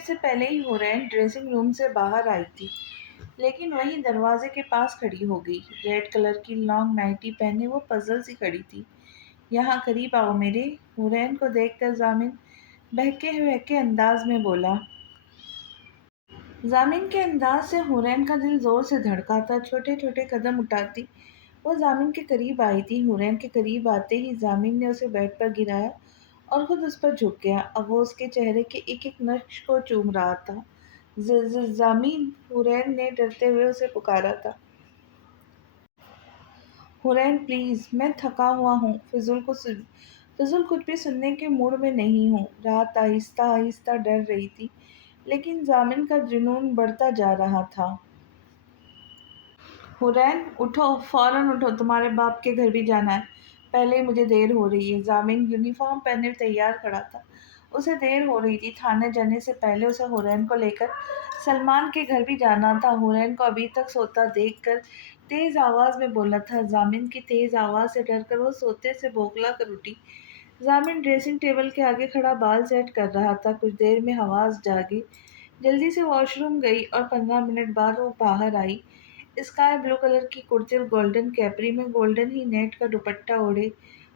Minute سے پہلے ہی حورین dressing room سے باہر آئی تھی، لیکن وہی دروازے کے پاس کھڑی ہو گئی۔ ریڈ کلر کی لانگ نائٹی پہنے وہ پزل سی کھڑی تھی۔ یہاں قریب آؤ میرے، حورین کو دیکھ کر ضامن بہکے بہکے انداز میں بولا۔ ضامن کے انداز سے حورین کا دل زور سے دھڑکا تھا۔ چھوٹے چھوٹے قدم اٹھاتی وہ ضامن کے قریب آئی تھی۔ حورین کے قریب آتے ہی ضامن نے اسے بیڈ پر گرایا اور خود اس پر جھک گیا۔ اب وہ اس کے چہرے کے ایک ایک نقش کو چوم رہا تھا۔ ضامن، حورین نے ڈرتے ہوئے اسے پکارا تھا۔ حورین پلیز، میں تھکا ہوا ہوں، فضول کچھ بھی سننے کے موڈ میں نہیں ہوں۔ رات آہستہ آہستہ ڈر رہی تھی، لیکن ضامن کا جنون بڑھتا جا رہا تھا۔ حورین اٹھو، فوراً اٹھو، تمہارے باپ کے گھر بھی جانا ہے، پہلے ہی مجھے دیر ہو رہی ہے۔ ضامن یونیفارم پہنے تیار کھڑا تھا، اسے دیر ہو رہی تھی۔ تھانے جانے سے پہلے اسے حورین کو لے کر سلمان کے گھر بھی جانا تھا۔ حورین کو ابھی تک سوتا دیکھ کر تیز آواز میں بولا تھا۔ ضامن کی تیز آواز سے ڈر کر وہ سوتے سے بوکھلا کر اٹھی۔ ضامن ڈریسنگ ٹیبل کے آگے کھڑا بال سیٹ کر رہا تھا۔ کچھ دیر میں حواس جاگے، جلدی سے واش روم گئی اور 15 منٹ بعد وہ باہر آئی۔ اسکائی بلو کلر کی کرتی اور گولڈن کیپری میں گولڈن ہی نیٹ کا دوپٹہ اوڑھے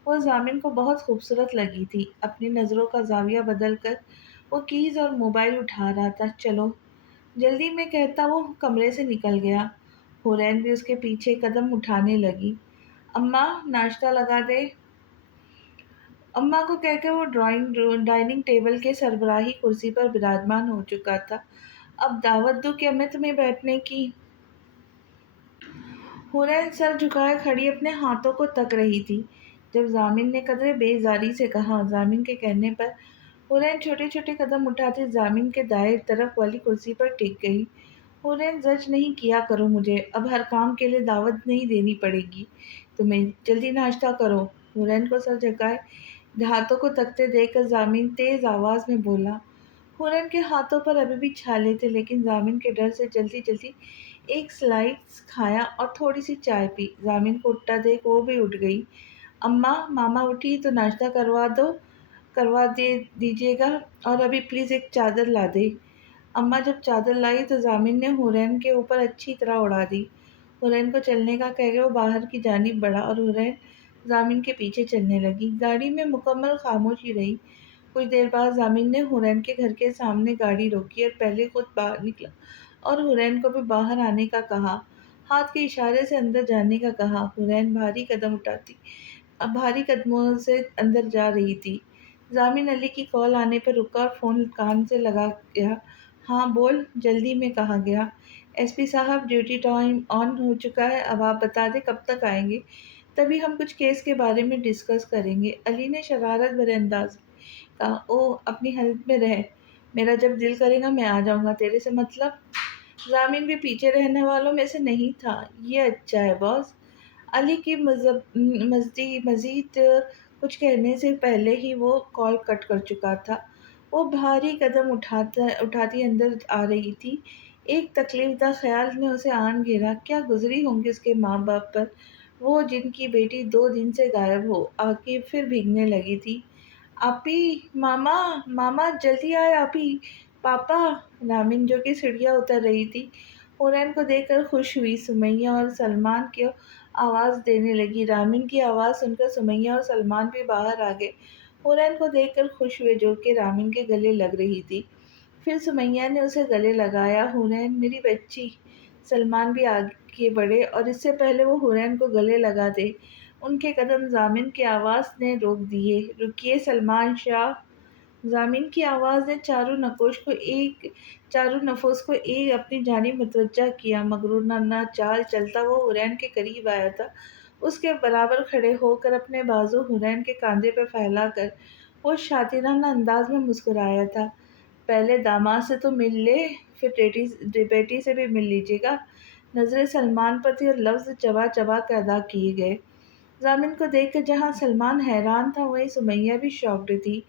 وہ ضامن کو بہت خوبصورت لگی تھی۔ اپنی نظروں کا زاویہ بدل کر وہ کیز اور موبائل اٹھا رہا تھا۔ چلو جلدی میں کہتا وہ کمرے سے نکل گیا۔ حورین بھی اس کے پیچھے قدم اٹھانے لگی۔ اماں ناشتہ لگا دے۔ اماں کو کہہ کے وہ ڈائننگ ٹیبل کے سربراہی کرسی پر براجمان ہو چکا تھا۔ اب دعوت دوں کیا میں تمہیں بیٹھنے کی؟ حورین سر جھکائے کھڑی اپنے ہاتھوں کو تک رہی تھی جب ضامن نے قدرے بیزاری سے کہا۔ ضامن کے کہنے پر حورین چھوٹے چھوٹے قدم اٹھاتی ضامن کے دائیں طرف والی کرسی پر ٹک گئی۔ حورین زج نہیں کیا کرو مجھے، اب ہر کام کے لیے دعوت نہیں دینی پڑے گی تمہیں، جلدی ناشتہ کرو۔ حورین کو سر جھکائے ہاتھوں کو تکتے دیکھ کر ضامن تیز آواز میں بولا۔ حورین کے ہاتھوں پر ابھی بھی چھالے تھے، لیکن ضامن کے ڈر سے جلدی جلدی ایک سلائس کھایا اور تھوڑی سی چائے پی۔ ضامن کو اٹھتا دیکھ وہ بھی اٹھ گئی۔ اماں، ماما اٹھی تو ناشتہ کروا دیجیے گا، اور ابھی پلیز ایک چادر لا دے۔ اماں جب چادر لائی تو ضامن نے حورین کے اوپر اچھی طرح اڑا دی۔ حورین کو چلنے کا کہہ کے وہ باہر کی جانب بڑھا اور حورین ضامن کے پیچھے چلنے لگی۔ گاڑی میں مکمل خاموشی رہی۔ کچھ دیر بعد ضامن نے حورین کے گھر کے سامنے گاڑی روکی اور پہلے خود باہر نکلا اور حورین کو بھی باہر آنے کا کہا، ہاتھ کے اشارے سے اندر جانے کا کہا۔ حورین بھاری قدموں سے اندر جا رہی تھی۔ ضامن علی کی کال آنے پر رکا اور فون کان سے لگا گیا۔ ہاں بول، جلدی میں کہا گیا۔ ایس پی صاحب، ڈیوٹی ٹائم آن ہو چکا ہے، اب آپ بتا دیں کب تک آئیں گے، تبھی ہم کچھ کیس کے بارے میں ڈسکس کریں گے۔ علی نے شرارت بھرے انداز میں کہا۔ اوہ، اپنی حالت میں رہ، میرا جب دل کرے گا میں آ جاؤں گا، تیرے سے مطلب؟ ضامن بھی پیچھے رہنے والوں میں سے نہیں تھا۔ یہ اچھا ہے باس۔ علی کی مزید کچھ کہنے سے پہلے ہی وہ کال کٹ کر چکا تھا۔ وہ بھاری قدم اٹھاتی اندر آ رہی تھی۔ ایک تکلیف دہ خیال نے اسے آن گھیرا۔ کیا گزری ہوں گی اس کے ماں باپ پر، وہ جن کی بیٹی 2 دن سے غائب ہو آ کے پھر بھیگنے لگی تھی۔ آپی، ماما جلدی آئے، آپی، پاپا۔ ضامن جو کہ سیڑھیاں اتر رہی تھی حورین کو دیکھ کر خوش ہوئی۔ سمیہ اور سلمان کو آواز دینے لگی۔ ضامن کی آواز سن کر سمیہ اور سلمان بھی باہر آ گئے۔ حورین کو دیکھ کر خوش ہوئے جو کہ ضامن کے گلے لگ رہی تھی۔ پھر سمیہ نے اسے گلے لگایا۔ حورین میری بچی۔ سلمان بھی آگے بڑھے اور اس سے پہلے وہ حورین کو گلے لگا دے ان کے قدم ضامن کی آواز نے روک دیے۔ رکیے سلمان شاہ۔ ضامن کی آواز نے چاروں نفوس کو ایک اپنی جانب متوجہ کیا۔ مغرورانہ چال چلتا وہ حورین کے قریب آیا تھا۔ اس کے برابر کھڑے ہو کر اپنے بازو حورین کے کاندھے پہ پھیلا کر وہ شاطرانہ انداز میں مسکرایا تھا۔ پہلے داماد سے تو مل لے، پھر بیٹی سے بھی مل لیجیے گا۔ نظریں سلمان پر تھی اور لفظ چبا چبا کے ادا کیے گئے۔ ضامن کو دیکھ کر جہاں سلمان حیران تھا وہیں سمیہ بھی شاکڈ تھی۔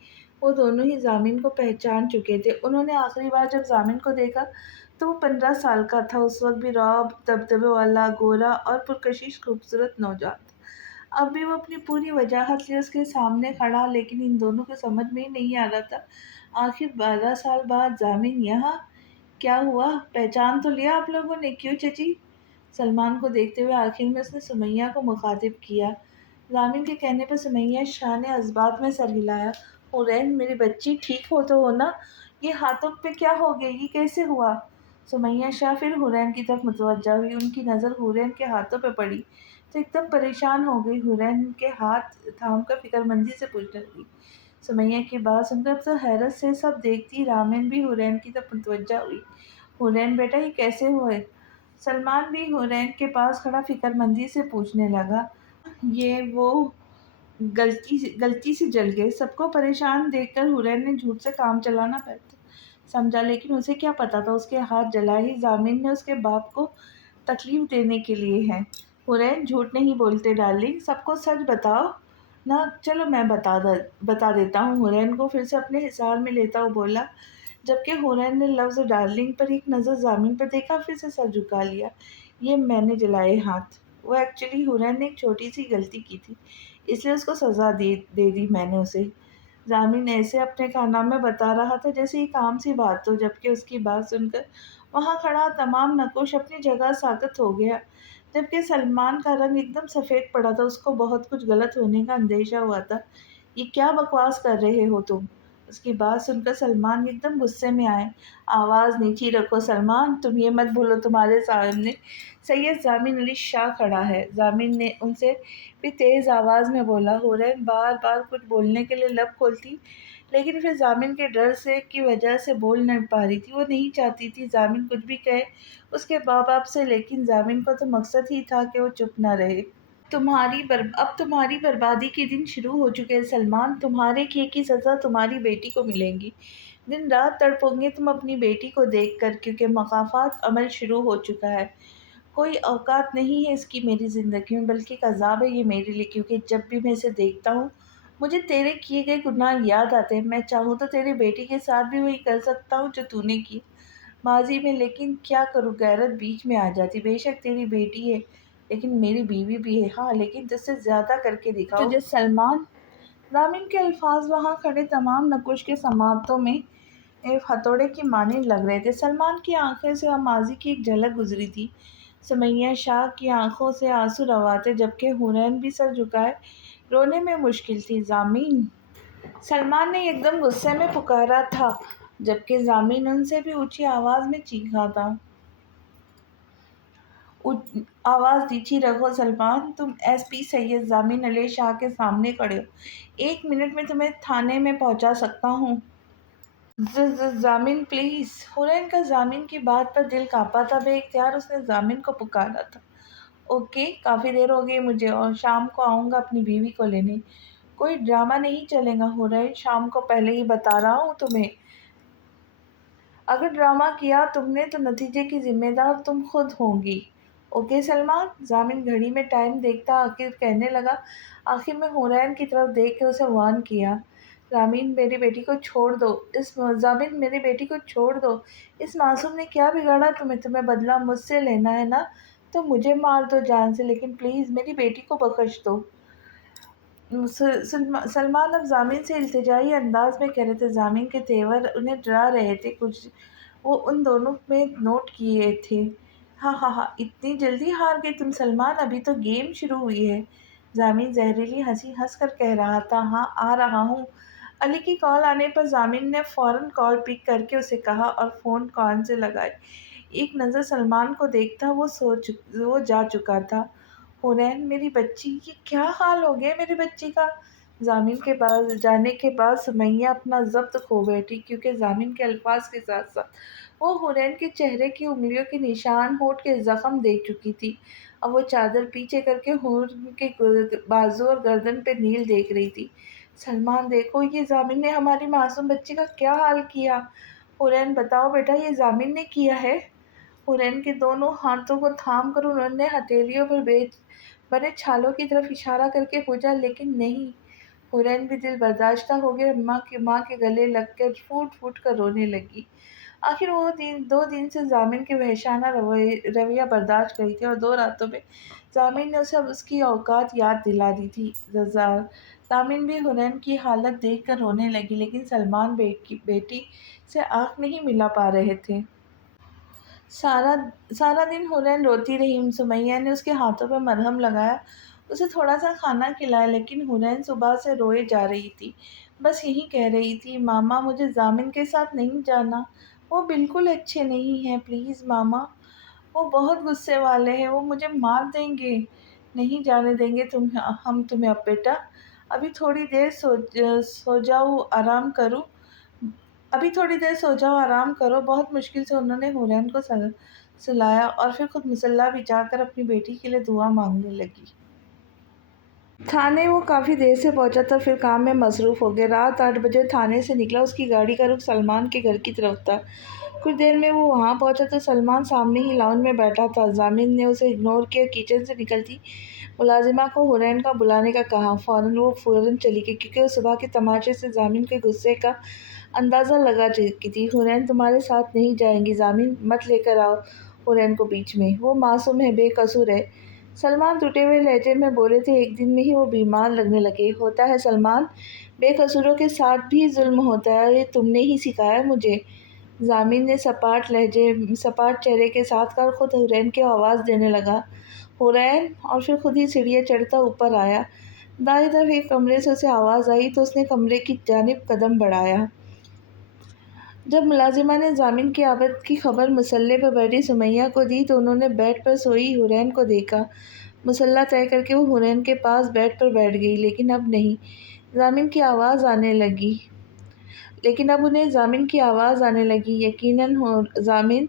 وہ دونوں ہی ضامن کو پہچان چکے تھے۔ انہوں نے آخری بار جب ضامن کو دیکھا تو وہ 15 سال کا تھا۔ اس وقت بھی رعب دبدبے والا، گورا اور پرکشش خوبصورت نوجوان تھا۔ اب بھی وہ اپنی پوری وجاہت لیے اس کے سامنے کھڑا، لیکن ان دونوں کو سمجھ میں ہی نہیں آ رہا تھا آخر 12 سال بعد زامن یہاں، کیا ہوا؟ پہچان تو لیا آپ لوگوں نے؟ کیوں چچی؟ سلمان کو دیکھتے ہوئے آخر میں اس نے سمیہ کو مخاطب کیا۔ زامن کے کہنے پر سمیہ شاہ نے اثبات میں سر ہلایا۔ حورین میری بچی ٹھیک ہو تو ہونا؟ یہ ہاتھوں پہ کیا ہو گیا؟ یہ کیسے ہوا؟ سمیہ شاہ پھر حورین کی طرف متوجہ ہوئی۔ ان کی نظر حورین کے ہاتھوں پہ پڑی تو ایک دم پریشان ہو گئی۔ حورین کے ہاتھ تھام کر فکر مندی سے پوچھنے لگی۔ سمیہ کی بات سن کر اب تو حیرت سے سب دیکھتی رامن بھی حورین کی طرف متوجہ ہوئی۔ حورین بیٹا یہ کیسے ہوئے؟ سلمان بھی حورین کے پاس کھڑا فکر مندی سے پوچھنے لگا۔ یہ وہ غلطی سے جل گئے۔ سب کو پریشان دیکھ کر حورین نے جھوٹ سے کام چلانا بہتر سمجھا، لیکن اسے کیا پتا تھا اس کے ہاتھ جلائے ہی زامن نے اس کے باپ کو تکلیف دینے کے لیے ہیں۔ حورین جھوٹ نہیں بولتے ڈارلنگ، سب کو سچ بتاؤ نا۔ چلو میں بتا دیتا ہوں، حورین کو پھر سے اپنے حصار میں لیتا ہوا بولا، جبکہ حورین نے لفظ ڈارلنگ پر ایک نظر زامن پر دیکھا، پھر سے سر جھکا لیا۔ یہ میں نے جلائے ہاتھ۔ وہ ایکچولی حورین نے ایک چھوٹی سی غلطی کی تھی، اس لیے اس کو سزا دے دی میں نے اسے۔ زامن ایسے اپنے کارنامے بتا رہا تھا جیسے ایک عام سی بات ہو، جبکہ اس کی بات سن کر وہاں کھڑا تمام نقوش اپنی جگہ ساکت ہو گیا، جبکہ سلمان کا رنگ ایک دم سفید پڑا تھا۔ اس کو بہت کچھ غلط ہونے کا اندیشہ ہوا تھا۔ یہ کیا بکواس کر رہے ہو تم؟ اس کی بات سن کر سلمان ایک دم غصے میں آئے۔ آواز نیچی رکھو سلمان، تم یہ مت بھولو تمہارے سامنے سید زامن علی شاہ کھڑا ہے۔ زامن نے ان سے بھی تیز آواز میں بولا۔ حورین بار بار کچھ بولنے کے لیے لب کھولتی، لیکن پھر زامن کے ڈر سے کی وجہ سے بول نہیں پا رہی تھی۔ وہ نہیں چاہتی تھی زامن کچھ بھی کہے اس کے ماں باپ سے، لیکن زامن کا تو مقصد ہی تھا کہ وہ چپ نہ رہے۔ اب تمہاری بربادی کے دن شروع ہو چکے ہیں سلمان، تمہارے کیے کی سزا تمہاری بیٹی کو ملے گی۔ دن رات تڑپو گے تم اپنی بیٹی کو دیکھ کر، کیونکہ مقافات عمل شروع ہو چکا ہے۔ کوئی اوقات نہیں ہے اس کی میری زندگی میں، بلکہ ایک عذاب ہے یہ میرے لیے، کیونکہ جب بھی میں اسے دیکھتا ہوں مجھے تیرے کیے گئے گناہ یاد آتے ہیں۔ میں چاہوں تو تیری بیٹی کے ساتھ بھی وہی کر سکتا ہوں جو تو نے کی ماضی میں، لیکن کیا کروں، غیرت بیچ میں آ جاتی۔ بے شک تیری بیٹی ہے لیکن میری بیوی بھی ہے، ہاں لیکن تجھ سے زیادہ کر کے دکھاؤ تجھے سلمان۔ زامن کے الفاظ وہاں کھڑے تمام نقوش کے سماعتوں میں ہتھوڑے کی مانند لگ رہے تھے۔ سلمان کی آنکھوں سے ماضی کی ایک جھلک گزری تھی۔ سمیہ شاہ کی آنکھوں سے آنسو روا تھے، جبکہ حورین بھی سر جھکائے رونے میں مشکل تھی۔ زامن! سلمان نے ایک دم غصے میں پکارا تھا، جبکہ زامن ان سے بھی اونچی آواز میں چیخا تھا۔ آواز نیچی رکھو سلمان، تم ایس پی سید زامن علی شاہ کے سامنے کھڑے ہو، 1 منٹ میں تمہیں تھانے میں پہنچا سکتا ہوں۔ زامن پلیز! حورین کا زامن کی بات پر دل کانپا تھا۔ بے اختیار اس نے زامن کو پکارا تھا۔ اوکے، کافی دیر ہو گئی مجھے، اور شام کو آؤں گا اپنی بیوی کو لینے۔ کوئی ڈرامہ نہیں چلے گا حورین، شام کو پہلے ہی بتا رہا ہوں تمہیں۔ اگر ڈرامہ کیا تم نے تو نتیجے کی ذمہ دار تم خود ہوں گی۔ اوکے سلمان؟ زامن گھڑی میں ٹائم دیکھتا آخر کہنے لگا۔ آخر میں حورین کی طرف دیکھ کے اسے وارن کیا۔ زامن میری بیٹی کو چھوڑ دو، اس معصوم نے کیا بگاڑا تمہیں بدلہ مجھ سے لینا ہے نا تو مجھے مار دو جان سے، لیکن پلیز میری بیٹی کو بخش دو۔ سلمان اب زامن سے التجائی انداز میں کہہ رہے تھے۔ زامن کے تیور انہیں ڈرا رہے تھے، کچھ وہ ان دونوں میں نوٹ کیے تھے۔ ہاں، اتنی جلدی ہار گئے تم سلمان، ابھی تو گیم شروع ہوئی ہے۔ زامن زہریلی ہنسی ہنس کر کہہ رہا تھا۔ ہاں آ رہا ہوں۔ علی کی کال آنے پر زامن نے فوراً کال پک کر کے اسے کہا اور فون کان سے لگائے۔ ایک نظر سلمان کو دیکھتا وہ جا چکا تھا۔ حورین میری بچی، یہ کیا حال ہو گیا میری بچی کا؟ زامن کے پاس جانے کے بعد سمیہ اپنا ضبط کھو بیٹھی، کیونکہ زامن کے الفاظ کے ساتھ ساتھ وہ حورین کے چہرے کی انگلیوں کے نشان، ہونٹ کے زخم دیکھ چکی تھی۔ اب وہ چادر پیچھے کر کے حورین کے بازو اور گردن پہ نیل دیکھ رہی تھی۔ سلمان دیکھو، یہ زامن نے ہماری معصوم بچی کا کیا حال کیا۔ حورین بتاؤ بیٹا یہ زامن نے کیا ہے؟ حورین کے دونوں ہاتھوں کو تھام کر انہوں نے ہتھیلیوں پر بنے چھالوں کی طرف اشارہ کر کے پوچھا، لیکن نہیں۔ حورین بھی دل برداشتہ ہو گئے، ماں کے گلے لگ کر پھوٹ پھوٹ کر رونے لگی۔ آخر وہ 2 دن سے زامن کے وحشیانہ رویہ برداشت کری تھی، اور 2 راتوں میں زامن نے اسے اب اس کی اوقات یاد دلا دی تھی۔ دامن بھی حنین کی حالت دیکھ کر رونے لگی، لیکن سلمان بیٹی سے آنکھ نہیں ملا پا رہے تھے۔ سارا سارا دن حنین روتی رہی۔ سمیہ نے اس کے ہاتھوں پہ مرہم لگایا، اسے تھوڑا سا کھانا کھلایا، لیکن حنین صبح سے روئے جا رہی تھی، بس یہی کہہ رہی تھی، ماما مجھے ضامن کے ساتھ نہیں جانا، وہ بالکل اچھے نہیں ہیں، پلیز ماما، وہ بہت غصے والے ہیں، وہ مجھے مار دیں گے، نہیں جانے دیں گے ہم تمہیں۔ اب بیٹا ابھی تھوڑی دیر سو جاؤ آرام کرو، آرام کرو۔ بہت مشکل سے انہوں نے حنین کو سلایا اور پھر خود مصلی بچھا کر اپنی بیٹی کے لیے دعا مانگنے لگی۔ تھانے وہ کافی دیر سے پہنچا تھا، پھر کام میں مصروف ہو گیا۔ رات 8 بجے تھانے سے نکلا، اس کی گاڑی کا رخ سلمان کے گھر کی طرف تھا۔ کچھ دیر میں وہ وہاں پہنچا تو سلمان سامنے ہی لاؤنج میں بیٹھا تھا۔ ضامن نے اسے اگنور کیا، کچن سے نکلتی ملازمہ کو حنین کو بلانے کا کہا۔ وہ فوراً چلی گئی، کیونکہ وہ صبح کے تماشے سے ضامن کے غصے کا اندازہ لگا چکی تھی۔ حنین تمہارے ساتھ نہیں جائے گی ضامن، مت لے کر آؤ حنین کو بیچ میں، وہ معصوم ہے، بے قصور ہے، سلمان ٹوٹے ہوئے لہجے میں بولے تھے۔ ایک دن میں ہی وہ بیمار لگنے لگے۔ ہوتا ہے سلمان، بے قصوروں کے ساتھ بھی ظلم ہوتا ہے، اور یہ تم نے ہی سکھایا مجھے، ضامن نے سپاٹ چہرے کے ساتھ کہا اور خود حنین کو آواز دینے لگا، حنین، اور پھر خود ہی سیڑھیاں چڑھتا اوپر آیا۔ دائیں طرف ایک کمرے سے اسے آواز آئی تو اس نے کمرے کی جانب قدم بڑھایا۔ جب ملازمہ نے ضامن کی آمد کی خبر مصلی پر بیٹھی سمیہ کو دی تو انہوں نے بیڈ پر سوئی حنین کو دیکھا۔ مصلی طے کر کے وہ حنین کے پاس بیڈ پر بیٹھ گئی، لیکن اب انہیں ضامن کی آواز آنے لگی۔ یقیناً ضامن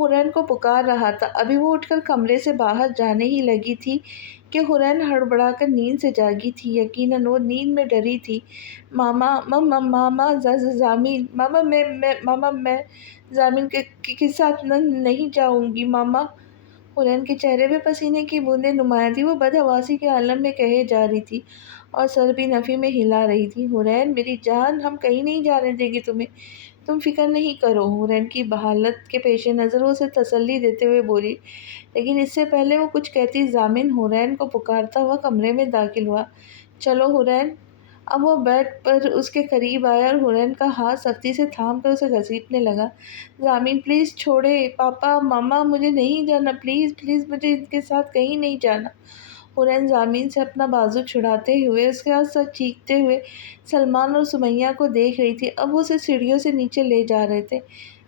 حنین کو پکار رہا تھا۔ ابھی وہ اٹھ کر کمرے سے باہر جانے ہی لگی تھی کہ حنین ہڑبڑا کر نیند سے جاگی تھی۔ یقیناً وہ نیند میں ڈری تھی۔ ماما ضامن، ماما میں ضامن کے ساتھ نہیں جاؤں گی ماما۔ حنین کے چہرے پہ پسینے کی بوندیں نمایاں تھیں، وہ بدحواسی کے عالم میں کہے جا رہی تھی اور سر بھی نفی میں ہلا رہی تھی۔ حنین میری جان، ہم کہیں نہیں جانے دیں گے تمہیں، تم فکر نہیں کرو۔ حنین کی حالت کے پیش نظر وہ اسے تسلی دیتے ہوئے بولی، لیکن اس سے پہلے وہ کچھ کہتی ضامن حنین کو پکارتا ہوا کمرے میں داخل ہوا۔ چلو حنین۔ اب وہ بیڈ پر اس کے قریب آیا اور حنین کا ہاتھ سختی سے تھام کر اسے گھسیٹنے لگا۔ ضامن پلیز چھوڑیں، پاپا ماما مجھے نہیں جانا، پلیز پلیز مجھے ان کے ساتھ کہیں نہیں جانا۔ حنین ضامن سے اپنا بازو چھڑاتے ہوئے اس کے ساتھ چیختے ہوئے سلمان اور سمیہ کو دیکھ رہی تھی۔ اب وہ اسے سیڑھیوں سے نیچے لے جا رہے تھے۔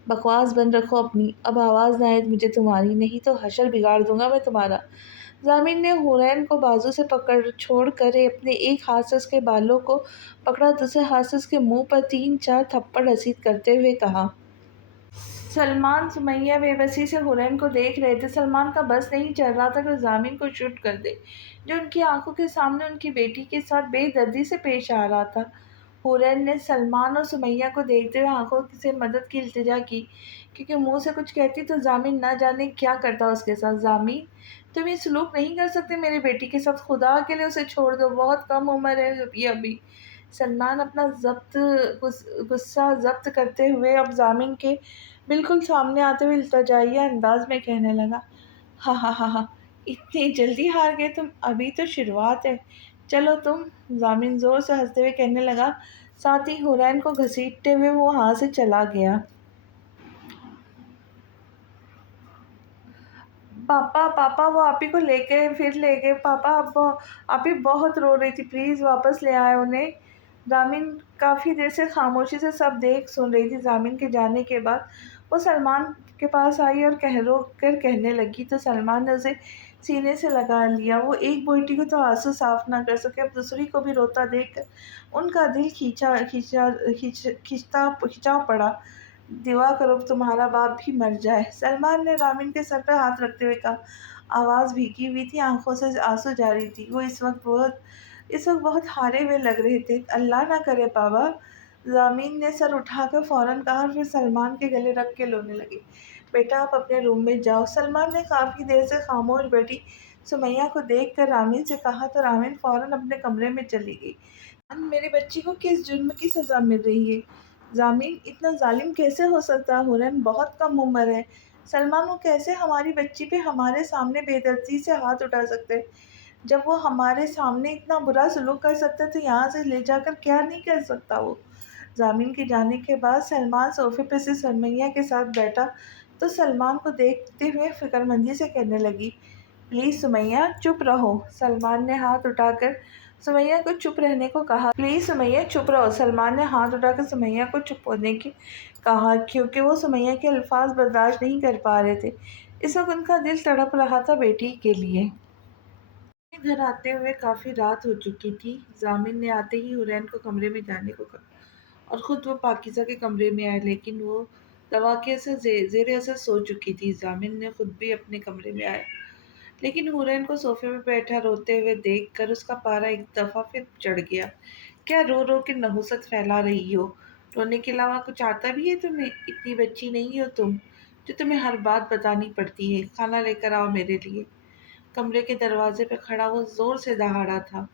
بکواس بند رکھو اپنی، اب آواز نہ آئے مجھے تمہاری، نہیں تو حشر بگاڑ دوں گا میں تمہارا۔ ضامن نے حنین کو بازو سے چھوڑ کر اپنے ایک ہاتھ سے اس کے بالوں کو پکڑا، دوسرے ہاتھ سے اس کے منہ پر 3-4 تھپڑ رسید کرتے ہوئے کہا۔ سلمان سمیہ بے بسی سے حنین کو دیکھ رہے تھے۔ سلمان کا بس نہیں چل رہا تھا کہ ضامن کو شوٹ کر دے، جو ان کی آنکھوں کے سامنے ان کی بیٹی کے ساتھ بے دردی سے پیش آ رہا تھا۔ حنین نے سلمان اور سمیہ کو دیکھتے ہوئے آنکھوں سے مدد کی التجا کی، کیونکہ منہ سے کچھ کہتی تو ضامن نہ جانے کیا کرتا اس کے ساتھ۔ ضامن، تم یہ سلوک نہیں کر سکتے میری بیٹی کے ساتھ، خدا کے لیے اسے چھوڑ دو، بہت کم عمر ہے یہ ابھی۔ سلمان اپنا غصہ ضبط کرتے ہوئے اب ضامن کے بالکل سامنے آتے ہوئے التجائیہ انداز میں کہنے لگا، ہاں ہاں ہاں ہاں، اتنی جلدی ہار گئے تم، ابھی تو شروعات ہے، چلو تم۔ ضامن زور سے ہنستے ہوئے کہنے لگا، ساتھ ہی حنین کو گھسیٹتے ہوئے وہ وہاں سے چلا گیا۔ پاپا وہ آپی کو پھر لے گئے، پاپا اب آپی بہت رو رہی تھی، پلیز واپس لے آئے انہیں۔ ضامن کافی دیر سے خاموشی سے سب دیکھ سن رہی تھی۔ ضامن کے جانے کے بعد وہ سلمان کے پاس آئی اور رو کر کہنے لگی تو سلمان نے اسے سینے سے لگا لیا۔ وہ ایک بیٹی کو تو آنسو صاف نہ کر سکے، اب دوسری کو بھی روتا دیکھ کر ان کا دل کھچا پڑا۔ دعا کرو تمہارا باپ بھی مر جائے، سلمان نے ضامن کے سر پہ ہاتھ رکھتے ہوئے کہا۔ آواز بھیگی ہوئی تھی، آنکھوں سے آنسو جاری تھی، وہ اس وقت بہت ہارے ہوئے لگ رہے تھے۔ اللہ نہ کرے بابا، ضامن نے سر اٹھا کر فوراً کہا اور پھر سلمان کے گلے رکھ کے رونے لگی۔ بیٹا آپ اپنے روم میں جاؤ، سلمان نے کافی دیر سے خاموش بیٹھی سمیہ کو دیکھ کر رامن سے کہا تو رامن فوراً اپنے کمرے میں چلی گئی۔ میری بچی کو کس جرم کی سزا مل رہی ہے؟ ضامن اتنا ظالم کیسے ہو سکتا ہے؟ حنین بہت کم عمر ہے، سلمان وہ کیسے ہماری بچی پہ ہمارے سامنے بے دردی سے ہاتھ اٹھا سکتے؟ جب وہ ہمارے سامنے اتنا برا سلوک کر سکتا ہے تو یہاں سے لے جا کر کیا نہیں کر سکتا وہ؟ ضامن کے جانے کے بعد سلمان صوفے پہ سے سمیہ کے ساتھ بیٹھا تو سلمان کو دیکھتے ہوئے فکر مندی سے کہنے لگی، پلیز سمیہ چپ رہو۔ سلمان نے ہاتھ اٹھا کر سمیہ کو چپ رہنے کو کہا۔ پلیز سمیہ چپ رہو۔ سلمان نے ہاتھ اٹھا کر سمیہ کو چپ ہونے کی کہا کیونکہ وہ سمیہ کے الفاظ برداشت نہیں کر پا رہے تھے۔ اس وقت ان کا دل تڑپ رہا تھا بیٹی کے لیے۔ اپنے گھر آتے ہوئے کافی رات ہو چکی تھی۔ ضامن نے آتے ہی حرین کو کمرے میں جانے کو کہا اور خود وہ پاکیزہ کے کمرے میں آئے، لیکن وہ دوا کے اثر زیر اثر سو چکی تھی۔ ضامن نے خود بھی اپنے کمرے میں آیا، لیکن حرین کو صوفے پہ بیٹھا روتے ہوئے دیکھ کر اس کا پارا ایک دفعہ پھر چڑھ گیا۔ کیا رو رو کے نحوست پھیلا رہی ہو؟ رونے کے علاوہ کچھ آتا بھی ہے تمہیں؟ اتنی بچی نہیں ہو تم جو تمہیں ہر بات بتانی پڑتی ہے۔ کھانا لے کر آؤ میرے لیے۔ کمرے کے دروازے پہ کھڑا وہ زور سے دہاڑا تھا۔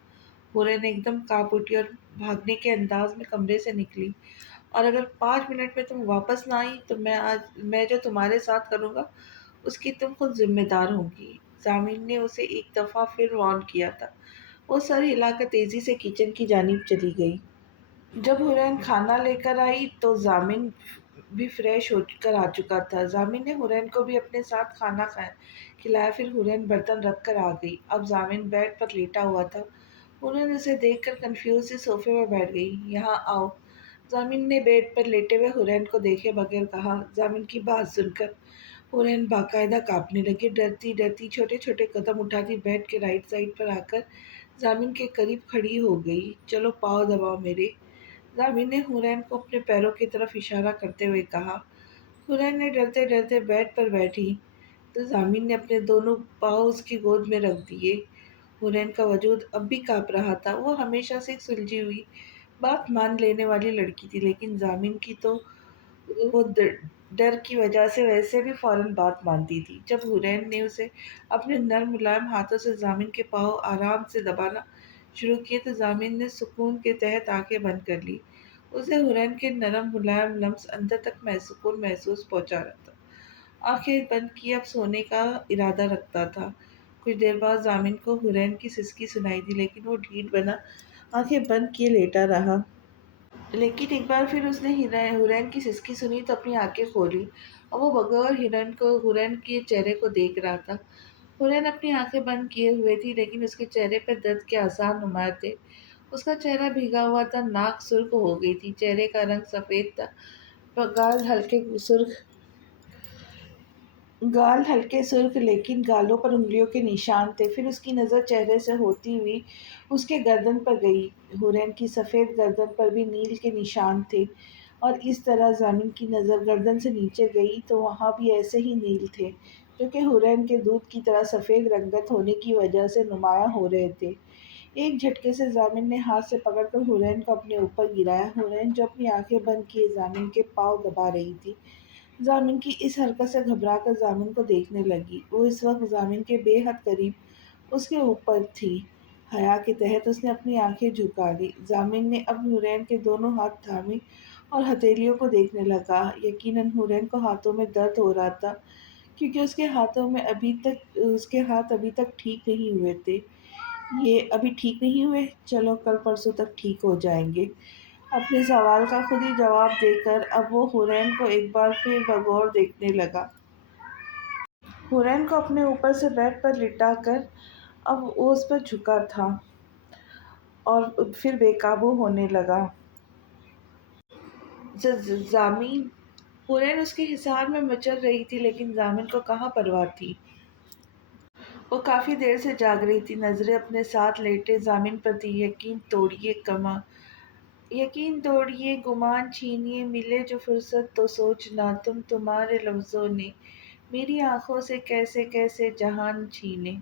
حرین ایک دم کانپ اٹھی اور بھاگنے کے انداز میں کمرے سے نکلی، اور اگر 5 منٹ میں تم واپس نہ آئی تو میں جو تمہارے ساتھ کروں گا اس کی تم خود ذمہ دار ہوں گی۔ ضامن نے اسے ایک دفعہ پھر وارن کیا تھا۔ وہ سر ہلا کر تیزی سے کچن کی جانب چلی گئی۔ جب حرین کھانا لے کر آئی تو ضامن بھی فریش ہو کر آ چکا تھا۔ ضامن نے حرین کو بھی اپنے ساتھ کھانا کھلایا، پھر حرین برتن رکھ کر آ گئی۔ اب ضامن بیڈ پر لیٹا ہوا تھا۔ حرین اسے دیکھ کر کنفیوز سی صوفے پر بیٹھ گئی۔ یہاں آؤ، ضامن نے بیڈ پر لیٹے ہوئے حرین کو دیکھے بغیر کہا۔ ضامن کی بات سن کر حرین باقاعدہ کانپنے لگی۔ ڈرتی ڈرتی چھوٹے چھوٹے قدم اٹھاتی بیڈ کے رائٹ سائڈ پر آ کر ضامن کے قریب کھڑی ہو گئی۔ چلو پاؤں دباؤ میرے، ضامن نے حرین کو اپنے پیروں کی طرف اشارہ کرتے ہوئے کہا۔ حرین نے ڈرتے ڈرتے بیڈ پر بیٹھی تو ضامن نے اپنے دونوں پاؤں اس کی گود میں رکھ دیے۔ حرین کا وجود اب بھی کانپ رہا تھا۔ وہ ہمیشہ سے ایک سلجھی ہوئی، بات مان لینے والی لڑکی تھی، لیکن ضامن کی تو وہ ڈر کی وجہ سے ویسے بھی فوراً بات مانتی تھی۔ جب حرین نے اسے اپنے نرم ملائم ہاتھوں سے ضامن کے پاؤں آرام سے دبانا شروع کیے تو ضامن نے سکون کے تحت آنکھیں بند کر لی۔ اسے حرین کے نرم ملائم لمس اندر تک سکون محسوس پہنچا رہا تھا۔ آنکھیں بند کیے اب سونے کا ارادہ رکھتا تھا۔ کچھ دیر بعد ضامن کو حرین کی سسکی سنائی دی، لیکن وہ ڈھیٹ بنا آنکھیں بند کیے لیٹا رہا۔ لیکن ایک بار پھر اس نے حرین کی سسکی سنی تو اپنی آنکھیں کھولی اور وہ بغور حرین کے چہرے کو دیکھ رہا تھا۔ حرین اپنی آنکھیں بند کیے ہوئے تھی، لیکن اس کے چہرے پر درد کے آثار نمایاں تھے۔ اس کا چہرہ بھیگا ہوا تھا، ناک سرخ ہو گئی تھی، چہرے کا رنگ سفید تھا، گال ہلکے سرخ لیکن گالوں پر انگلیوں کے نشان تھے۔ پھر اس کی نظر چہرے سے ہوتی ہوئی اس کے گردن پر گئی۔ حرین کی سفید گردن پر بھی نیل کے نشان تھے، اور اس طرح ضامن کی نظر گردن سے نیچے گئی تو وہاں بھی ایسے ہی نیل تھے، جو کہ حرین کے دودھ کی طرح سفید رنگت ہونے کی وجہ سے نمایاں ہو رہے تھے۔ ایک جھٹکے سے ضامن نے ہاتھ سے پکڑ کر حرین کو اپنے اوپر گرایا۔ حرین جو اپنی آنکھیں بند کیے ضامن کے پاؤں دبا رہی تھی، ضامن کی اس حرکت سے گھبرا کر ضامن کو دیکھنے لگی۔ وہ اس وقت ضامن کے بے حد قریب اس کے اوپر تھی۔ حیا کے تحت اس نے اپنی آنکھیں جھکا لی۔ ضامن نے اب حرین کے دونوں ہاتھ تھامے اور ہتھیلیوں کو دیکھنے لگا۔ یقیناً حرین کو ہاتھوں میں درد ہو رہا تھا، کیونکہ اس کے ہاتھ ابھی تک ٹھیک نہیں ہوئے تھے۔ یہ ابھی ٹھیک نہیں ہوئے؟ چلو کل پرسوں تک ٹھیک ہو جائیں گے۔ اپنے سوال کا خود ہی جواب دے کر اب وہ حرین کو ایک بار پھر بغور دیکھنے لگا۔ حرین کو اپنے اوپر سے بیڈ پر لٹا کر اب وہ اس پر جھکا تھا اور پھر بے قابو ہونے لگا۔ ضامن! حرین اس کے حصار میں مچل رہی تھی، لیکن ضامن کو کہاں پرواہ تھی۔ وہ کافی دیر سے جاگ رہی تھی، نظریں اپنے ساتھ لیٹے ضامن پر تھیں۔ یقین توڑیے، گمان چھینیے، ملے جو فرصت تو سوچنا، تمہارے لفظوں نے میری آنکھوں سے کیسے کیسے جہان چھینے۔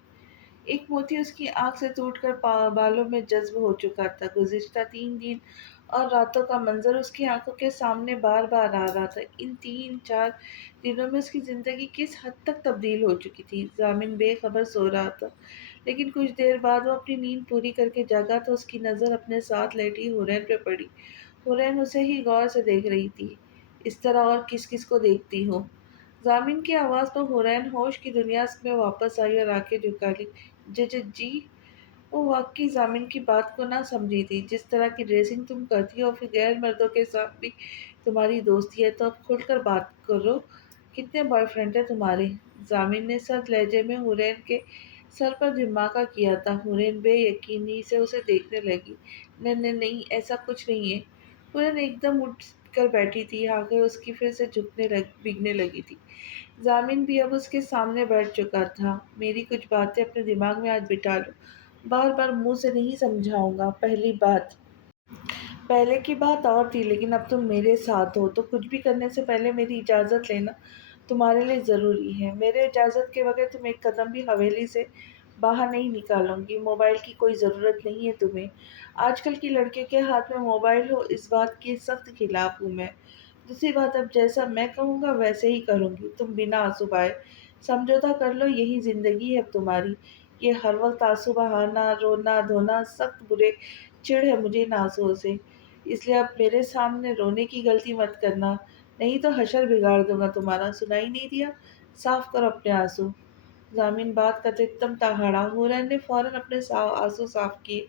ایک موتی اس کی آنکھ سے ٹوٹ کر بالوں میں جذب ہو چکا تھا۔ گزشتہ 3 دن اور راتوں کا منظر اس کی آنکھوں کے سامنے بار بار آ رہا تھا۔ ان 3-4 دنوں میں اس کی زندگی کس حد تک تبدیل ہو چکی تھی۔ ضامن بے خبر سو رہا تھا، لیکن کچھ دیر بعد وہ اپنی نیند پوری کر کے جاگا تو اس کی نظر اپنے ساتھ لیٹی حرین پہ پڑی۔ حرین اسے ہی غور سے دیکھ رہی تھی۔ اس طرح اور کس کس کو دیکھتی ہو؟ ضامن کی آواز پر حرین ہوش کی دنیا میں واپس آئی اور آنکھیں جھکا لی۔ جی وہ واقعی ضامن کی بات کو نہ سمجھی تھی، جس طرح کی ڈریسنگ تم کرتی ہو اور پھر غیر مردوں کے ساتھ بھی تمہاری دوستی ہے تو اب کھل کر بات کرو، کتنے بوائے فرینڈ ہیں تمہارے؟ ضامن نے سرد لہجے میں حورین کے سر پر دھماکہ کیا تھا۔ حورین بے یقینی سے اسے دیکھنے لگی۔ نہیں نہیں نہیں، ایسا کچھ نہیں ہے۔ حورین ایک دم اٹھ کر بیٹھی تھی، آنکھیں اس کی پھر سے بھیگنے لگی تھی۔ ضامن بھی اب اس کے سامنے بیٹھ چکا تھا۔ میری کچھ باتیں اپنے دماغ میں آج بٹھا لو، بار بار منہ سے نہیں سمجھاؤں گا۔ پہلے کی بات اور تھی، لیکن اب تم میرے ساتھ ہو تو کچھ بھی کرنے سے پہلے میری اجازت لینا تمہارے لیے ضروری ہے۔ میرے اجازت کے بغیر تم ایک قدم بھی حویلی سے باہر نہیں نکالوں گی۔ موبائل کی کوئی ضرورت نہیں ہے تمہیں۔ آج کل کی لڑکیوں کے ہاتھ میں موبائل ہو، اس بات کے سخت خلاف ہوں میں۔ دوسری بات، اب جیسا میں کہوں گا ویسے ہی کروں گی۔ تم بنا آنسو بہائے سمجھوتا کر لو، یہی زندگی ہے اب تمہاری۔ یہ ہر وقت آنسو بہانا، رونا دھونا سخت برے چڑ ہے مجھے ان آنسوؤں سے، اس لیے اب میرے سامنے رونے کی غلطی مت کرنا، نہیں تو حشر بگاڑ دوں گا تمہارا۔ سنائی نہیں دیا؟ صاف کرو اپنے آنسو۔ ضامن بات کرتے ایک دم تاہڑا۔ حورین نے فوراً اپنے آنسو صاف کیے۔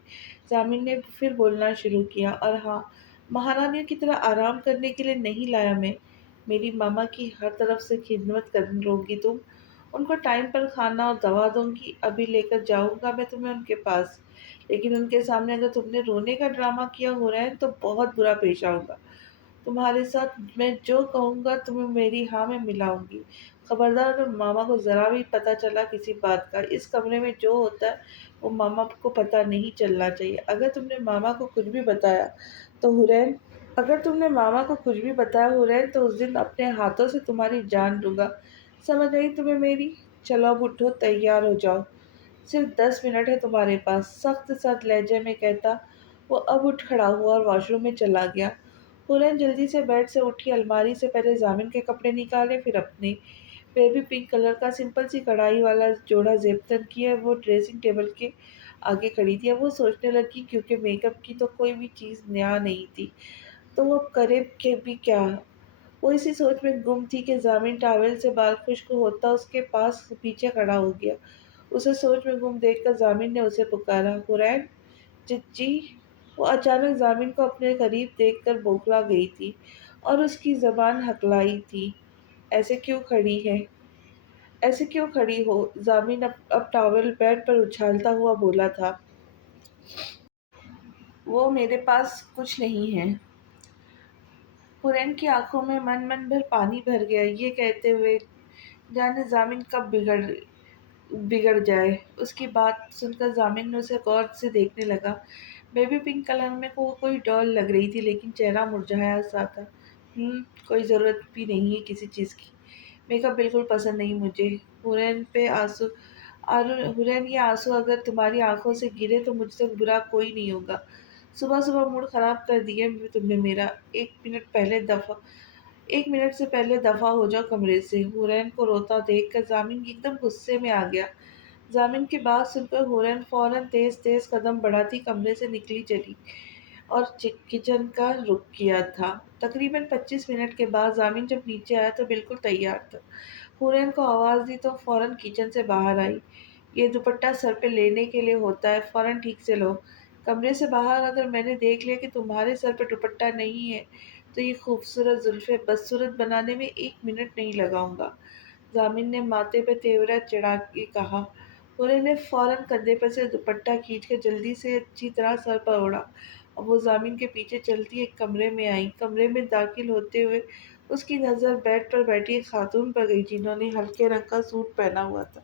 ضامن نے پھر بولنا شروع کیا، اور ہاں، مہارانیوں کی طرح آرام کرنے کے لیے نہیں لایا میں۔ میری ماما کی ہر طرف سے خدمت کرو گی تم، ان کو ٹائم پر کھانا اور دوا دوں گی۔ ابھی لے کر جاؤں گا میں تمہیں ان کے پاس، لیکن ان کے سامنے اگر تم نے رونے کا ڈرامہ کیا ہو رہا ہے تو بہت برا پیش آؤں گا تمہارے ساتھ۔ میں جو کہوں گا تمہیں میری ہاں میں ملاؤں گی۔ خبردار، اگر ماما کو ذرا بھی پتہ چلا کسی بات کا، اس کمرے میں جو ہوتا ہے وہ ماما کو پتہ نہیں چلنا چاہیے۔ اگر تم نے ماما کو کچھ بھی بتایا تو حورین تو اس دن اپنے ہاتھوں سے تمہاری جان لوں گا۔ سمجھ آئی تمہیں میری؟ چلو اب اٹھو، تیار ہو جاؤ، صرف 10 منٹ ہے تمہارے پاس، سخت سرد لہجے میں کہتا وہ اب اٹھ کھڑا ہوا اور واش روم میں چلا گیا۔ حورین جلدی سے بیڈ سے اٹھی، الماری سے پہلے ضامن کے کپڑے نکالے، پھر اپنے۔ بیبی پنک کلر کا سمپل سی کڑھائی والا جوڑا زیب تن کیا وہ ڈریسنگ ٹیبل کے آگے کھڑی تھی۔ اب وہ سوچنے لگی، کیونکہ میک اپ کی تو کوئی بھی چیز نیا نہیں تھی تو وہ کرے کہ بھی کیا۔ وہ اسی سوچ میں گم تھی کہ ضامن ٹاول سے بال خشک ہوتا اس کے پاس پیچھے کھڑا ہو گیا۔ اسے سوچ میں گم دیکھ کر ضامن نے اسے پکارا، حورین، چچی۔ وہ اچانک ضامن کو اپنے قریب دیکھ کر بوکھلا گئی تھی اور اس کی زبان ہکلائی تھی۔ ایسے کیوں کھڑی ہے؟ ایسے کیوں کھڑی ہو؟ ضامن اب ٹاول بیڈ پر اچھالتا ہوا بولا تھا۔ وہ میرے پاس کچھ نہیں ہے۔ حورین کی آنکھوں میں من بھر پانی بھر گیا۔ یہ کہتے ہوئے جانے ضامن کب بگڑ جائے۔ اس کی بات سن کر ضامن اسے غور سے دیکھنے لگا۔ بیبی پنک کلر میں وہ کوئی ڈال لگ رہی تھی، لیکن چہرہ مرجھایا سا تھا۔ کوئی ضرورت بھی نہیں ہے کسی چیز کی، میک اپ بالکل پسند نہیں مجھے۔ حورین، یہ آنسو اگر تمہاری آنکھوں سے گرے تو مجھ سے برا کوئی نہیں ہوگا۔ صبح صبح موڈ خراب کر دیا تم نے میرا۔ 1 منٹ سے پہلے دفع ہو جاؤ کمرے سے۔ حورین کو روتا دیکھ کر ضامن ایک دم غصے میں آ گیا۔ ضامن کی بات سن کر حورین فوراً تیز تیز قدم بڑھاتی کمرے سے نکلی چلی اور کچن کا رخ کیا تھا۔ تقریباً 25 منٹ کے بعد ضامن جب نیچے آیا تو بالکل تیار تھا۔ حورین کو آواز دی تو فوراً کچن سے باہر آئی۔ یہ دوپٹہ سر پہ لینے کے لیے ہوتا ہے، فوراً ٹھیک سے لو۔ کمرے سے باہر اگر میں نے دیکھ لیا کہ تمہارے سر پہ دوپٹہ نہیں ہے تو یہ خوبصورت زلفیں بدصورت بنانے میں 1 منٹ نہیں لگاؤں گا، ضامن نے ماتھے پہ تیورا چڑھا کے کہا۔ حورین نے فوراً کندھے پر سے دوپٹہ کھینچ کر جلدی سے اچھی طرح سر پر اوڑھا اور وہ ضامن کے پیچھے چلتی ایک کمرے میں آئی۔ کمرے میں داخل ہوتے ہوئے اس کی نظر بیڈ پر بیٹھی ایک خاتون پر گئی جنہوں نے ہلکے رنگ کا سوٹ پہنا ہوا تھا،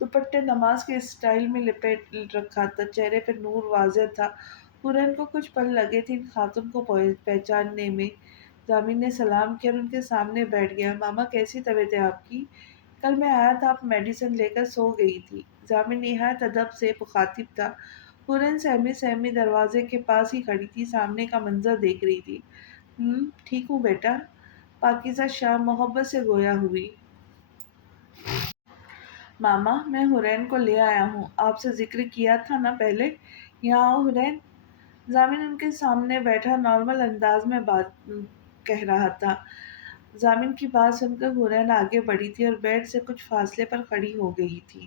دوپٹے نماز کے اسٹائل میں لپیٹ رکھا تھا، چہرے پہ نور واضح تھا۔ حورین کو کچھ پل لگے تھے ان خاتون کو پہچاننے میں۔ ضامن نے سلام کیا اور ان کے سامنے بیٹھ گیا۔ ماما، کیسی طبیعت ہے آپ کی؟ کل میں آیا تھا، آپ میڈیسن لے کر سو گئی تھی۔ ضامن نہایت ادب سے مخاطب تھا۔ حورین سہمی سہمی دروازے کے پاس ہی کھڑی تھی، سامنے کا منظر دیکھ رہی تھی۔ ٹھیک ہوں بیٹا، پاکیزہ شام محبت سے گویا ہوئی۔ ماما، میں حورین کو لے آیا ہوں، آپ سے ذکر کیا تھا نا پہلے۔ یہاں آؤ حورین۔ ضامن ان کے سامنے بیٹھا نارمل انداز میں بات کہہ رہا تھا۔ ضامن کی بات سن کر حورین آگے بڑھی تھی اور بیڈ سے کچھ فاصلے پر کھڑی ہو گئی تھی۔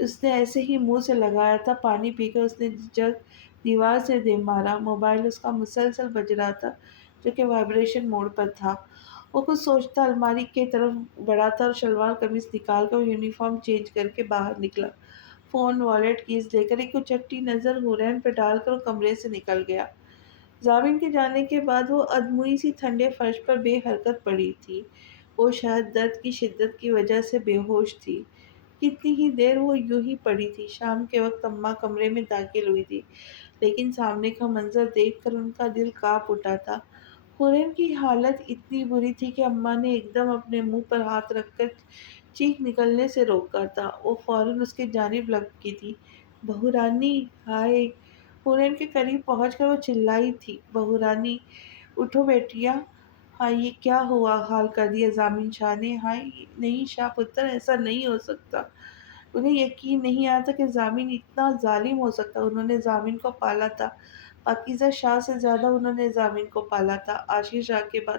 اس نے ایسے ہی منہ سے لگایا تھا۔ پانی پی کر اس نے جگ دیوار سے دے مارا۔ موبائل اس کا مسلسل بج رہا تھا جو کہ وائبریشن موڈ پر تھا۔ وہ کچھ سوچتا الماری کی طرف بڑھا تھا اور شلوار قمیص نکال کر یونیفارم چینج کر کے باہر نکلا۔ فون، والیٹ، کیز لے کر ایک اچٹی نظر حورین پہ ڈال کر وہ کمرے سے نکل گیا۔ ضامن کے جانے کے بعد وہ ادموئی سی ٹھنڈے فرش پر بے حرکت پڑی تھی۔ وہ شاید درد کی شدت کی وجہ سے بے ہوش تھی۔ کتنی ہی دیر وہ یوں ہی پڑی تھی۔ شام کے وقت اماں کمرے میں داخل ہوئی تھی، لیکن سامنے کا منظر دیکھ کر ان کا دل کانپ اٹھا تھا۔ حورین کی حالت اتنی بری تھی کہ اماں نے ایک دم اپنے منہ پر ہاتھ رکھ کر چیخ نکلنے سے روکا تھا۔ وہ فوراً اس کی جانب لپکی تھی۔ بہو رانی، ہائے! حورین کے قریب پہنچ کر وہ چلائی تھی، بہو رانی، اٹھو بیٹیا! ہائے، یہ کیا ہوا حال کر دیا ضامن شاہ نے! ہائے نہیں شاہ پتر، ایسا نہیں ہو سکتا! انہیں یقین نہیں آتا کہ ضامن اتنا ظالم ہو سکتا۔ انہوں نے ضامن کو پالا تھا، پاکیزہ شاہ سے زیادہ انہوں نے ضامن کو پالا تھا۔ عاشر شاہ کے بعد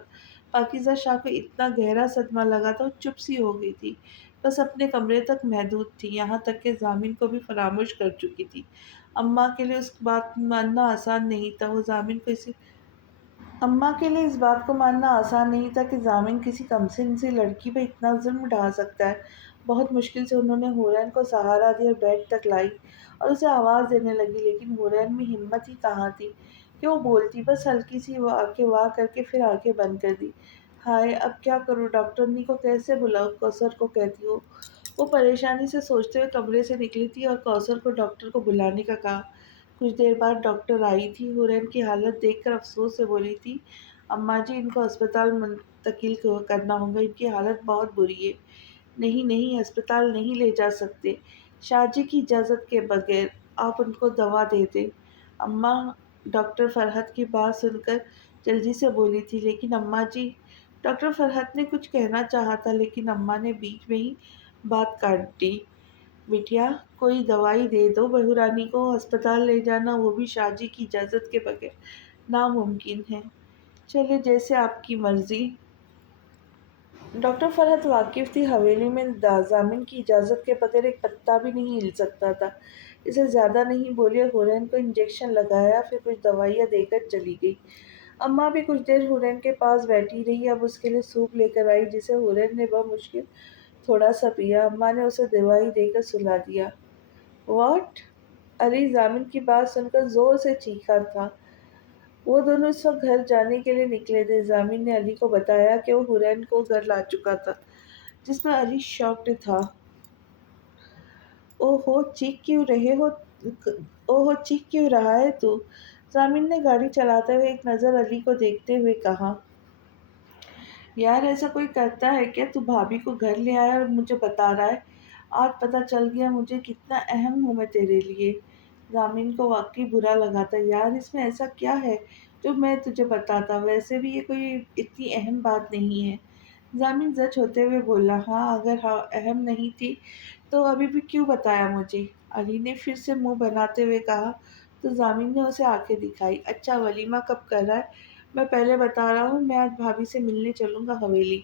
پاکیزہ شاہ کو اتنا گہرا صدمہ لگا تھا، وہ چپ سی ہو گئی تھی، بس اپنے کمرے تک محدود تھی، یہاں تک کہ ضامن کو بھی فراموش کر چکی تھی۔ اماں کے لیے اس بات ماننا آسان نہیں تھا، وہ ضامن کو اماں کے لیے اس بات کو ماننا آسان نہیں تھا کہ ضامن کسی کمسن سی لڑکی پہ اتنا ظلم ڈھا سکتا ہے۔ بہت مشکل سے انہوں نے حورین کو سہارا دیا اور بیڈ تک لائی اور اسے آواز دینے لگی، لیکن حورین میں ہمت ہی کہاں تھی کہ وہ بولتی، بس ہلکی سی آنکھیں واہ کر کے پھر آنکھیں بند کر دی۔ ہائے، اب کیا کروں؟ ڈاکٹرنی کو کیسے بلاؤں؟ کوثر کو کہتی ہوں۔ وہ پریشانی سے سوچتے ہوئے کمرے سے نکلی تھی اور کوثر کو ڈاکٹر کو بلانے کا کہا۔ کچھ دیر بعد ڈاکٹر آئی تھی۔ حورین کی حالت دیکھ کر افسوس سے بولی تھی، اماں جی، ان کو اسپتال منتقل کرنا ہوگا، ان کی حالت بہت بری ہے۔ نہیں نہیں، اسپتال نہیں لے جا سکتے شاہ جی کی اجازت کے بغیر، آپ ان کو دوا دے دیں۔ اماں، ڈاکٹر فرحت کی بات سن کر جلدی سے بولی تھی، لیکن اماں جی، ڈاکٹر فرحت نے کچھ کہنا چاہا تھا، لیکن اماں نے بیچ میں ہی بات کاٹ دی۔ بٹیا، کوئی دوائی دے دو بہو رانی کو، اسپتال لے جانا وہ بھی شاہ جی کی اجازت کے بغیر ناممکن ہے۔ چلے، جیسے آپ کی مرضی۔ ڈاکٹر فرحت واقف تھی، حویلی میں ضامن کی اجازت کے بغیر ایک پتا بھی نہیں ہل سکتا تھا۔ اسے زیادہ نہیں بولی اور حورین کو انجیکشن لگایا، پھر کچھ دوائیاں دے کر چلی گئی۔ اماں بھی کچھ دیر حورین کے پاس بیٹھی رہی، اب اس کے لیے سوپ لے کر آئی، جسے حورین نے بمشکل تھوڑا سا پیا۔ اماں نے اسے دوائی دے کر سلا دیا۔ واٹ؟ علی ضامن کی بات سن کر زور سے چیخا تھا۔ وہ دونوں اس وقت گھر جانے کے لیے نکلے تھے۔ ضامن نے علی کو بتایا کہ وہ حورین کو گھر لا چکا تھا، جس پر علی شاکڈ تھا۔ اوہ ہو، چیخ کیوں رہا ہے تو؟ ضامن نے گاڑی چلاتے ہوئے ایک نظر علی کو دیکھتے ہوئے کہا۔ یار، ایسا کوئی کرتا ہے کیا؟ تو بھابھی کو گھر لے آیا اور مجھے بتا رہا ہے؟ آج پتہ چل گیا مجھے کتنا اہم ہوں میں تیرے لیے۔ ضامن کو واقعی برا لگا تھا۔ یار، اس میں ایسا کیا ہے جو میں تجھے بتاتا؟ ویسے بھی یہ کوئی اتنی اہم بات نہیں ہے۔ ضامن زچ ہوتے ہوئے بولا، ہاں، اگر اہم نہیں تھی تو ابھی بھی کیوں بتایا مجھے؟ علی نے پھر سے منہ بناتے ہوئے کہا۔ تو ضامن نے اسے آنکھیں دکھائی۔ اچھا، ولیمہ کب کر رہا ہے؟ میں پہلے بتا رہا ہوں، میں آج بھابھی سے ملنے چلوں گا حویلی۔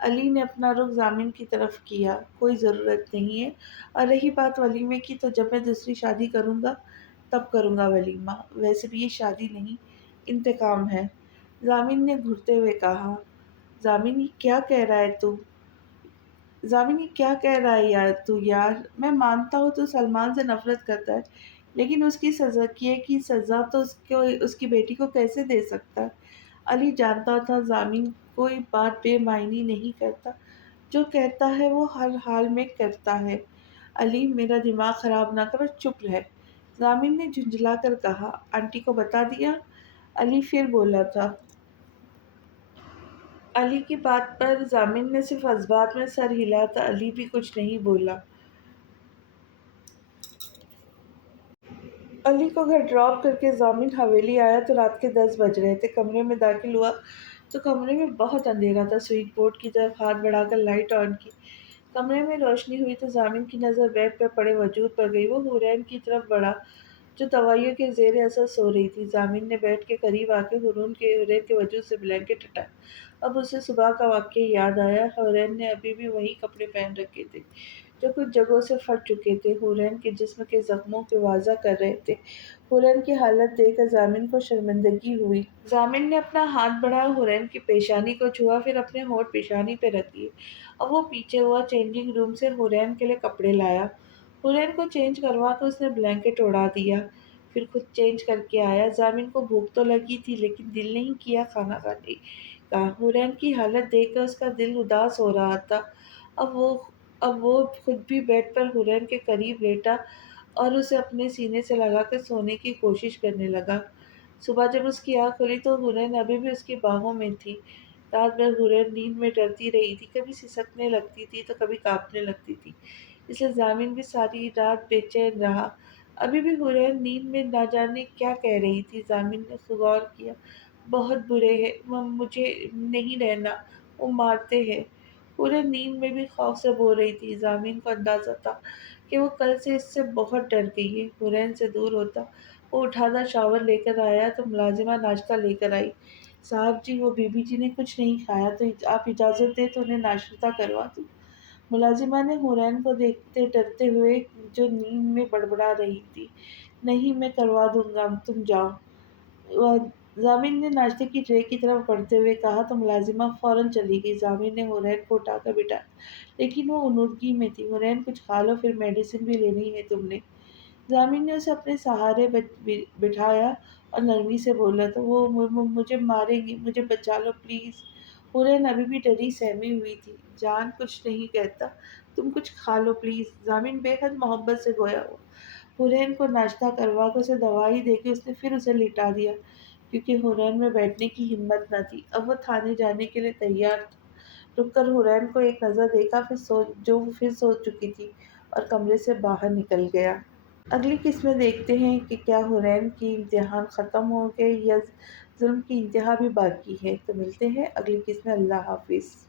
علی نے اپنا رخ ضامن کی طرف کیا۔ کوئی ضرورت نہیں ہے، اور رہی بات ولیمے کی تو جب میں دوسری شادی کروں گا تب کروں گا ولیمہ، ویسے بھی یہ شادی نہیں، انتقام ہے، ضامن نے گھرتے ہوئے کہا۔ ضامن، یہ کیا کہہ رہا ہے تو؟ یار، میں مانتا ہوں تو سلمان سے نفرت کرتا ہے، لیکن اس کی سزا تو اس کی بیٹی کو کیسے دے سکتا ہے؟ علی جانتا تھا ضامن کوئی بات بے معنی نہیں کرتا، جو کہتا ہے وہ ہر حال میں کرتا ہے۔ علی، میرا دماغ خراب نہ کرو، چپ رہ، ضامن نے جھنجھلا کر کہا۔ آنٹی کو بتا دیا؟ علی پھر بولا تھا۔ علی کی بات پر ضامن نے صرف اثبات میں سر ہلا تھا، علی بھی کچھ نہیں بولا۔ علی کو گھر ڈراپ کر کے ضامن حویلی آیا تو رات کے 10 بج رہے تھے۔ کمرے میں داخل ہوا تو کمرے میں بہت اندھیرا تھا۔ سوئچ بورڈ کی طرف ہاتھ بڑھا کر لائٹ آن کی۔ کمرے میں روشنی ہوئی تو ضامن کی نظر بیڈ پر پڑے وجود پر گئی۔ وہ حورین کی طرف بڑھا جو دوائیوں کے زیر اثر سو رہی تھی۔ ضامن نے بیڈ کے قریب آ کے حورین کے وجود سے بلینکٹ ہٹایا۔ اب اسے صبح کا واقعہ یاد آیا۔ حورین نے ابھی بھی وہی کپڑے پہن رکھے تھے جو کچھ جگہوں سے پھٹ چکے تھے، حورین کے جسم کے زخموں کو واضح کر رہے تھے۔ حورین کی حالت دیکھ کر ضامن کو شرمندگی ہوئی۔ ضامن نے اپنا ہاتھ بڑھایا، حورین کی پیشانی کو چھوا، پھر اپنے ہونٹ پیشانی پہ رکھ دیے۔ اب وہ پیچھے ہوا، چینجنگ روم سے حورین کے لیے کپڑے لایا۔ حورین کو چینج کروا کر اس نے بلینکٹ اڑا دیا، پھر خود چینج کر کے آیا۔ ضامن کو بھوک تو لگی تھی لیکن دل نہیں کیا کھانا کھانے کا۔ حورین کی حالت دیکھ کر اس کا دل اداس ہو رہا تھا۔ اب وہ خود بھی بیڈ پر حورین کے قریب لیٹا اور اسے اپنے سینے سے لگا کر سونے کی کوشش کرنے لگا۔ صبح جب اس کی آنکھ کھلی تو حورین ابھی بھی اس کی باہوں میں تھی۔ رات بھر حورین نیند میں ڈرتی رہی تھی، کبھی سسکنے لگتی تھی تو کبھی کانپنے لگتی تھی، اس لیے ضامن بھی ساری رات بے چین رہا۔ ابھی بھی حورین نیند میں نہ جانے کیا کہہ رہی تھی۔ ضامن نے غور کیا، بہت برے ہیں، وہ مجھے نہیں رہنا، وہ مارتے ہیں۔ حورین نیند میں بھی خوف سے بول رہی تھی۔ ضامن کو اندازہ تھا کہ وہ کل سے اس سے بہت ڈر گئی ہے۔ حورین سے دور ہوتا وہ اٹھا تھا، شاور لے کر آیا تو ملازمہ ناشتہ لے کر آئی۔ صاحب جی، وہ بی بی جی نے کچھ نہیں کھایا، تو آپ اجازت دیں تو انہیں ناشتہ کروا دوں۔ ملازمہ نے حورین کو دیکھتے ڈرتے ہوئے جو نیند میں بڑبڑا رہی تھی، نہیں میں کروا دوں گا، تم جاؤ۔ ضامن نے ناشتے کی ٹرے کی طرف بڑھتے ہوئے کہا تو ملازمہ فوراً چلی گئی۔ ضامن نے حورین کو اٹھا کر بٹھایا لیکن وہ غنودگی میں تھی۔ حورین کچھ کھا لو، پھر میڈیسن بھی لینی ہے تم نے۔ ضامن نے اسے اپنے سہارے بٹھایا اور نرمی سے بولا تو وہ مجھے ماریں گے، مجھے بچا لو پلیز۔ حورین ابھی بھی ڈری سہمی ہوئی تھی۔ جان کچھ نہیں کہتا، تم کچھ کھا لو پلیز۔ ضامن بے حد محبت سے گویا ہوا۔ حورین کو ناشتہ کروا کر اسے دوائی دے کے اس نے پھر اسے لٹا دیا کیونکہ حورین میں بیٹھنے کی ہمت نہ تھی۔ اب وہ تھانے جانے کے لیے تیار تھا۔ رک کر حورین کو ایک نظر دیکھا، جو وہ پھر سو چکی تھی، اور کمرے سے باہر نکل گیا۔ اگلی قسط میں دیکھتے ہیں کہ کیا حورین کی امتحان ختم ہو گئے یا ظلم کی انتہا بھی باقی ہے۔ تو ملتے ہیں اگلی قسط میں۔ اللہ حافظ۔